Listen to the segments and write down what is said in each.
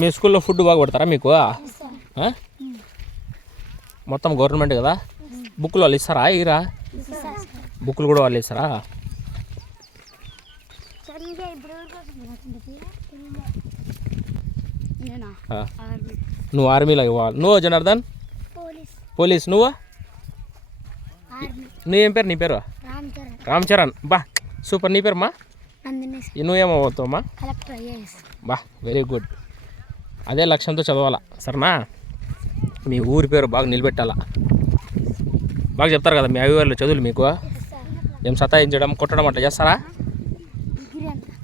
మీ స్కూల్లో ఫుడ్ బాగా పెడతారా మీకు? మొత్తం గవర్నమెంట్ కదా? బుక్లు వాళ్ళు ఇస్తారా? ఇరా బుక్లు కూడా వాళ్ళు ఇస్తారా? నువ్వు ఆర్మీలో ఇవ్వాలి. నువ్వు జనార్దన్? పోలీస్. నువ్వు ఏం పేరు? నీ పేరు? రామ్ చరణ్. బా సూపర్. నీ పేరు మా? నువ్వేమో అవుతావమ్మా? బా వెరీ గుడ్. అదే లక్ష్యంతో చదవాలా, సరేనా? మీ ఊరి పేరు బాగా నిలబెట్టాలా. బాగా చెప్తారు కదా మీ అవివాళ్ళు చదువులు మీకు? ఏం సతాయించడం కొట్టడం అట్లా చేస్తారా?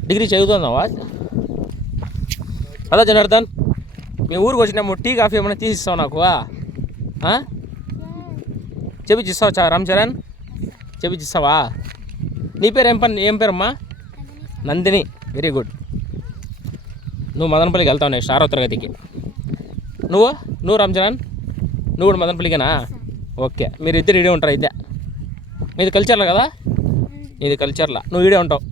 డిగ్రీ చదువుతున్నావా? అదా జనార్దన్, మీ ఊరికి వచ్చినాము, టీ కాఫీ ఏమైనా తీసిస్తావు నాకు? చెప్పించిస్తావా రామ్ చరణ్? చెప్పించిస్తావా? నీ పేరు ఏం పేరమ్మా? నందిని. Very good. నువ్వు మదనపల్లికి వెళ్తావు నెక్స్ట్ 6వ తరగతికి. నువ్వు రామ్ చరణ్ నువ్వు కూడా మదనపల్లికేనా? ఓకే, మీరు ఇద్దరు ఈడే ఉంటారు అయితే. మీది కల్చర్లా కదా? నీది కల్చర్లా, నువ్వు ఈడే ఉంటావు.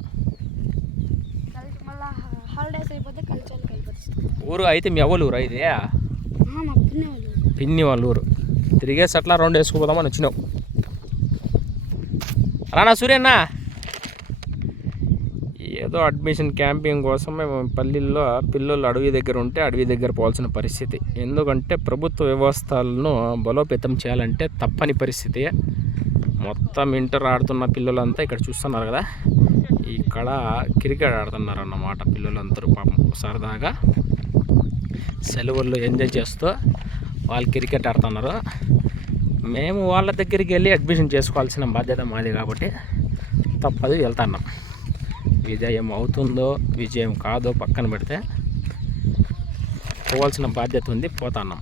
ఊరు అయితే మీ అవ్వలు ఊరు అయితే? పిన్ని వాళ్ళ ఊరు. తిరిగేసి అట్లా రౌండ్ వేసుకుపోదామని వచ్చినావు. రానా సూర్యన్న? ఏదో అడ్మిషన్ క్యాంపింగ్ కోసం మేము పల్లెల్లో పిల్లలు అడవి దగ్గర ఉంటే అడవి దగ్గర పోవాల్సిన పరిస్థితి. ఎందుకంటే ప్రభుత్వ వ్యవస్థలను బలోపేతం చేయాలంటే తప్పని పరిస్థితి. మొత్తం ఇంటర్ ఆడుతున్న పిల్లలంతా ఇక్కడ చూస్తున్నారు కదా, ఇక్కడ క్రికెట్ ఆడుతున్నారు అన్నమాట. పిల్లలందరూ పాపం సరదాగా సెలవుల్లో ఎంజాయ్ చేస్తూ వాళ్ళు క్రికెట్ ఆడుతున్నారు. మేము వాళ్ళ దగ్గరికి వెళ్ళి అడ్మిషన్ చేసుకోవాల్సిన బాధ్యత మాది కాబట్టి తప్పదు, వెళ్తున్నాం. విజయం అవుతుందో విజయం కాదో పక్కన పెడితే పోవాల్సిన బాధ్యత ఉంది, పోతున్నాం.